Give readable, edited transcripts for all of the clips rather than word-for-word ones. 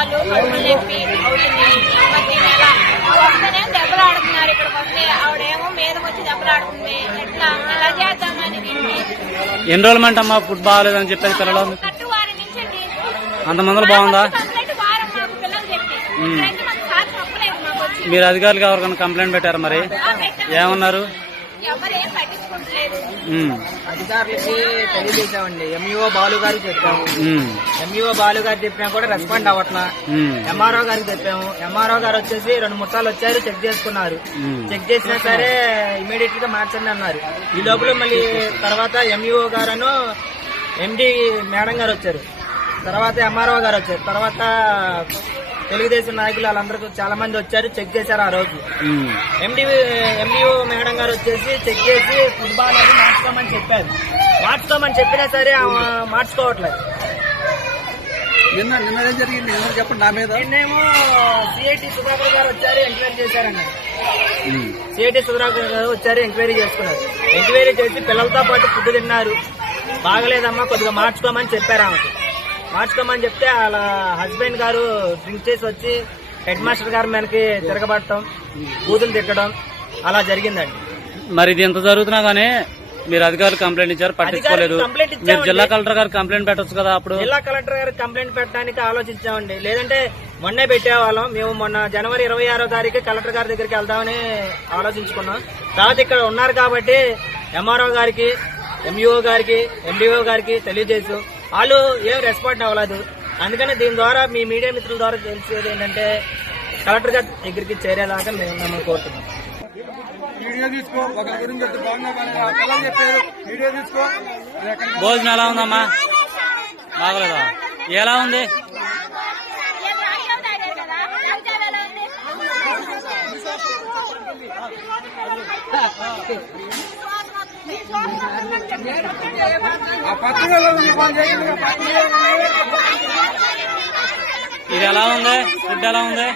వాళ్ళు కడుపులు నొప్పి అవుతుంది. ప్రతి నెల వస్తేనే దెబ్బలు ఆడుతున్నారు. ఇక్కడికి వస్తే ఆవిడేమో మీదకి వచ్చి దెబ్బలు ఆడుతుంది. ఎట్లా ఎలా చేద్దామని దీన్ని ఎన్రోల్మెంట్ అమ్మా ఫుడ్ బాగాలేదని చెప్పేది పిల్లలు కట్టు వారి నుంచి అంతమందిలో బాగుందా? వారం మాకు పిల్లలు చెప్పి ఇక్కడైతే మాకు సార్ చెప్పలేదు. మాకు వచ్చి మీరు అధికారులకు ఎవరికైనా కంప్లైంట్ పెట్టారు? మరి ఏమన్నారు? ఎవరు ఏం పట్టించుకుంటలేదు. అధికారులకి తెలియజేసామండి. ఎంఈఓ బాలు గారికి చెప్పాము. ఎంఈఓ బాలు గారు చెప్పినా కూడా రెస్పాండ్ అవ్వట్లా. ఎంఆర్ఓ గారికి చెప్పాము. ఎంఆర్ఓ గారు వచ్చేసి 2-3 సార్లు వచ్చారు, చెక్ చేసుకున్నారు. చెక్ చేసినా సరే ఇమీడియట్ గా మార్చండి అన్నారు. ఈ లోపల మళ్ళీ తర్వాత ఎంఈఓ గారు ఎండి మేడం గారు వచ్చారు, తర్వాత ఎంఆర్ఓ గారు వచ్చారు, తర్వాత తెలుగుదేశం నాయకులు వాళ్ళందరూ చాలా మంది వచ్చారు, చెక్ చేశారు. ఆ రోజు ఎండిఓ మేడం గారు వచ్చేసి చెక్ చేసి ఫుట్బాల్ అది మార్చుకోమని చెప్పారు. మార్చుకోమని చెప్పినా సరే మార్చుకోవట్లేదు. నిన్న ఏం జరిగింది చెప్పండి నా మీద. నిన్నేమో సిఐటి సుధాకర్ గారు వచ్చారు, ఎంక్వైరీ చేశారన్న. సిఐటి సుధాకర్ గారు వచ్చారు, ఎంక్వైరీ చేసుకున్నారు. ఎంక్వైరీ చేసి పిల్లలతో పాటు ఫుడ్ తిన్నారు. బాగలేదమ్మా కొద్దిగా మార్చుకోమని చెప్పారు. ఆమెకి మార్చుకోమని చెప్తే వాళ్ళ హస్బెండ్ గారు డ్రింక్ చేసి వచ్చి హెడ్ మాస్టర్ గారి మీదకి తిరగబడటం, బూతులు తిట్టడం అలా జరిగిందండి. మరి ఇది ఎంత జరుగుతున్నా గానీ మీరు అధికారులు కంప్లైంట్ ఇచ్చారు, పట్టించుకోలేదు. మీరు జిల్లా కలెక్టర్ గారు కంప్లైంట్ పెట్టొచ్చు కదా. అప్పుడు జిల్లా కలెక్టర్ గారికి కంప్లైంట్ పెట్టడానికి ఆలోచించామండి. లేదంటే మొన్నే పెట్టేవాళ్ళం. మేము మొన్న జనవరి 26వ తారీఖు కలెక్టర్ గారి దగ్గరికి వెళ్దామని ఆలోచించుకున్నాం. తర్వాత ఇక్కడ ఉన్నారు కాబట్టి ఎంఆర్ఓ గారికి, ఎంఈఓ గారికి, ఎండిఓ గారికి తెలియజేసు వాళ్ళు ఏం రెస్పాండ్ అవ్వలేదు. అందుకని దీని ద్వారా మీ మీడియా మిత్రుల ద్వారా తెలిసేది ఏంటంటే కలెక్టర్ గారి దగ్గరికి చేరేదాకా మేము నమ్మకం కోరుతున్నాం. భోజనం ఎలా ఉందమ్మా? బాగలేదా? ఎలా ఉంది? ఇది ఎలా ఉంది? ఫుడ్ ఎలా ఉంది?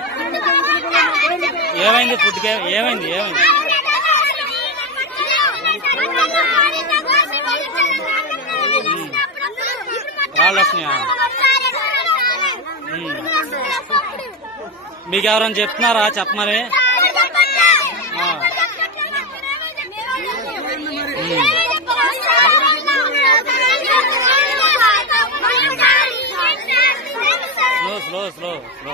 ఏమైంది? ఫుడ్కి ఏమైంది? రాళ్ళు వస్తున్నాయా? మీకు ఎవరైనా చెప్తున్నారా చెప్పమని? స్లో